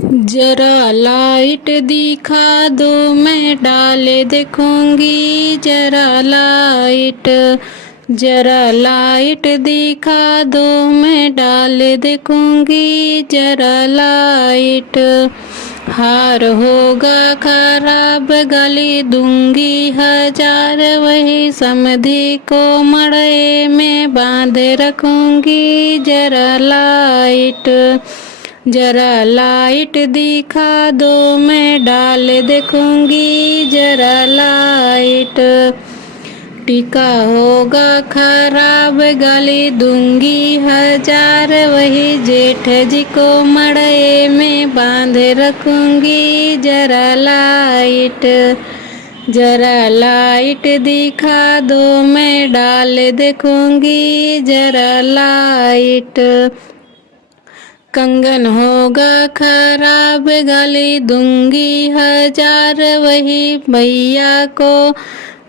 जरा लाइट दिखा दो मैं डाले देखूंगी, जरा लाइट दिखा दो मैं डाले देखूंगी, जरा लाइट। हार होगा खराब गली दूंगी हजार, वही समधी को मड़े में बांध रखूंगी, जरा लाइट। जरा लाइट दिखा दो मैं डाल देखूंगी, जरा लाइट। टीका होगा खराब गाली दूंगी हजार, वही जेठ जी को मड़े में बांध रखूंगी, जरा लाइट। जरा लाइट दिखा दो मैं डाल देखूंगी, जरा लाइट। कंगन होगा खराब गली दूंगी हजार, वही भैया को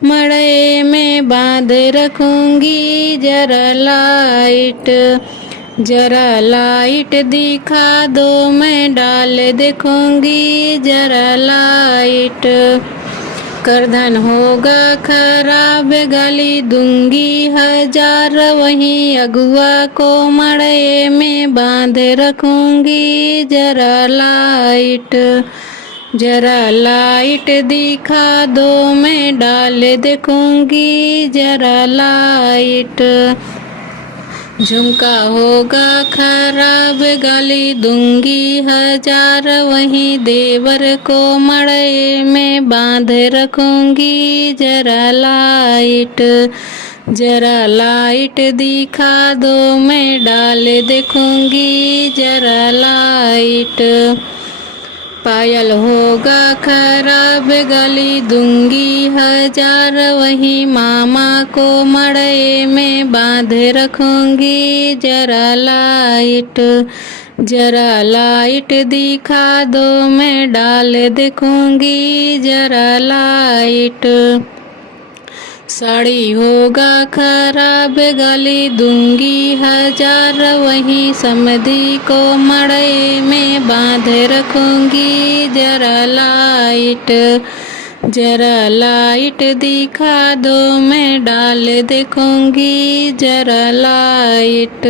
मड़े में बांध रखूंगी, जरा लाइट। जरा लाइट दिखा दो मैं डाल देखूंगी, जरा लाइट। करधन होगा खराब गली दूंगी हजार, वहीं अगुआ को मड़े में बांध रखूंगी, जरा लाइट। जरा लाइट दिखा दो मैं डाल देखूंगी, जरा लाइट। झुमका होगा खराब गली दूंगी हजार, वहीं देवर को मड़े में बांध रखूंगी, जरा लाइट। जरा लाइट दिखा दो मैं डाल देखूंगी, जरा लाइट। पायल होगा खराब गली दूंगी हजार, वही मामा को मड़े में बांध रखूंगी, जरा लाइट। जरा लाइट दिखा दो मैं डाल देखूंगी, जरा लाइट। साड़ी होगा खराब गली दूंगी हजार, वहीं समधी को मड़े में बांध रखूंगी, जरा लाइट। जरा लाइट दिखा दो मैं डाल देखूंगी, जरा लाइट।